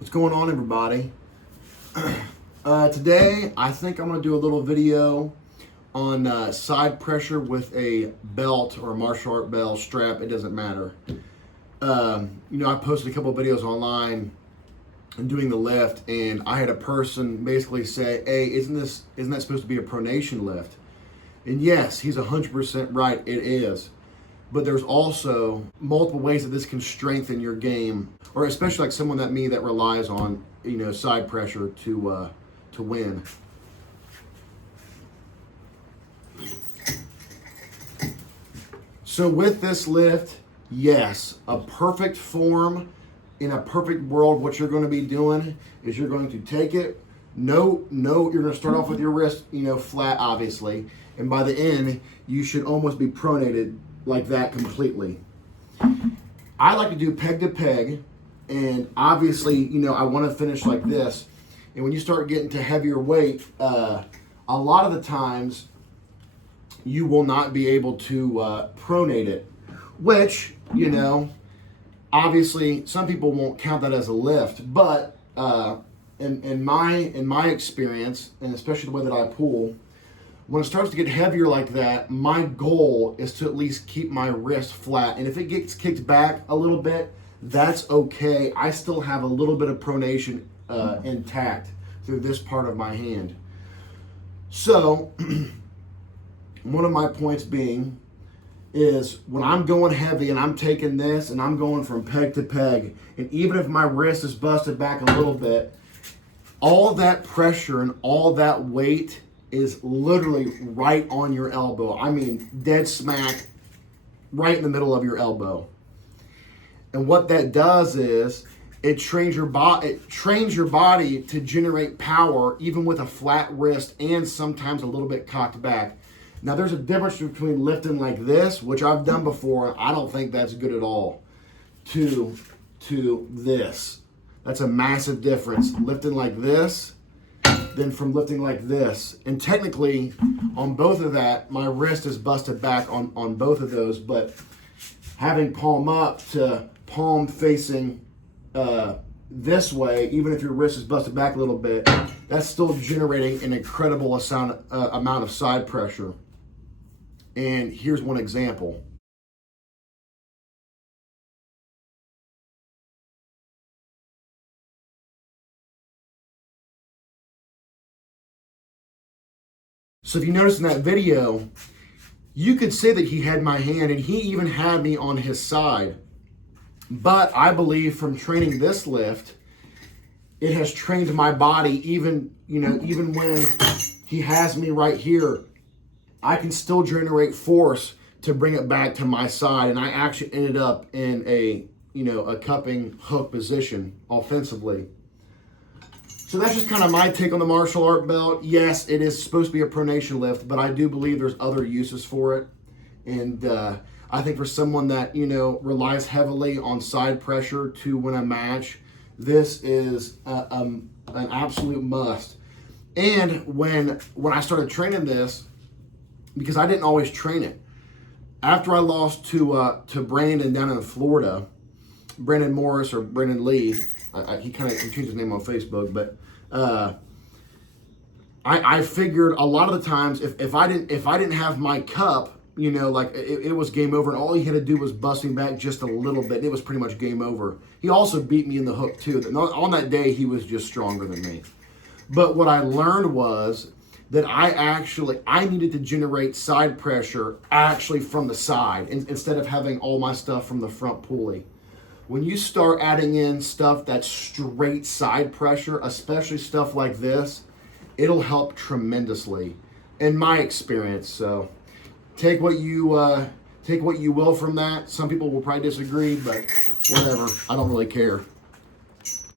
What's going on, everybody? Today, I think I'm going to do a little video on side pressure with a belt or a martial art belt, strap, it doesn't matter. I posted a couple of videos online and doing the lift, and I had a person basically say, hey, isn't that supposed to be a pronation lift? And yes, he's 100% right, it is. But there's also multiple ways that this can strengthen your game, or especially like someone like me that relies on, side pressure to win. So with this lift, yes, a perfect form in a perfect world, what you're going to be doing is you're going to take it. You're going to start off with your wrist, flat, obviously. And by the end, you should almost be pronated like that completely. I like to do peg to peg, and obviously, I want to finish like this. And when you start getting to heavier weight, a lot of the times you will not be able to pronate it, which, obviously some people won't count that as a lift, but in my experience, and especially the way that I pull, when it starts to get heavier like that, my goal is to at least keep my wrist flat. And if it gets kicked back a little bit, that's okay. I still have a little bit of pronation intact through this part of my hand. So, one of my points being is when I'm going heavy and I'm taking this and I'm going from peg to peg, and even if my wrist is busted back a little bit, all that pressure and all that weight is literally right on your elbow. I mean, dead smack right in the middle of your elbow. And what that does is it trains your body to generate power even with a flat wrist and sometimes a little bit cocked back. Now there's a difference between lifting like this, which I've done before, I don't think that's good at all, to this. That's a massive difference. Lifting like this than from lifting like this. And technically, on both of that, my wrist is busted back on both of those, but having palm up to palm facing this way, even if your wrist is busted back a little bit, that's still generating an incredible amount of side pressure. And here's one example. So if you notice in that video, you could say that he had my hand and he even had me on his side. But I believe from training this lift, it has trained my body even when he has me right here, I can still generate force to bring it back to my side. And I actually ended up in a cupping hook position offensively. So that's just kind of my take on the martial art belt. Yes, it is supposed to be a pronation lift, but I do believe there's other uses for it. And I think for someone that, relies heavily on side pressure to win a match, this is an absolute must. And when I started training this, because I didn't always train it, after I lost to Brandon down in Florida, Brandon Morris or Brandon Lee, he changed his name on Facebook, but I figured a lot of the times if I didn't have my cup, it was game over, and all he had to do was bust me back just a little bit, and it was pretty much game over. He also beat me in the hook too. On that day, he was just stronger than me. But what I learned was that I needed to generate side pressure actually from the side instead of having all my stuff from the front pulley. When you start adding in stuff that's straight side pressure, especially stuff like this, it'll help tremendously, in my experience. So take what you will from that. Some people will probably disagree, but whatever. I don't really care.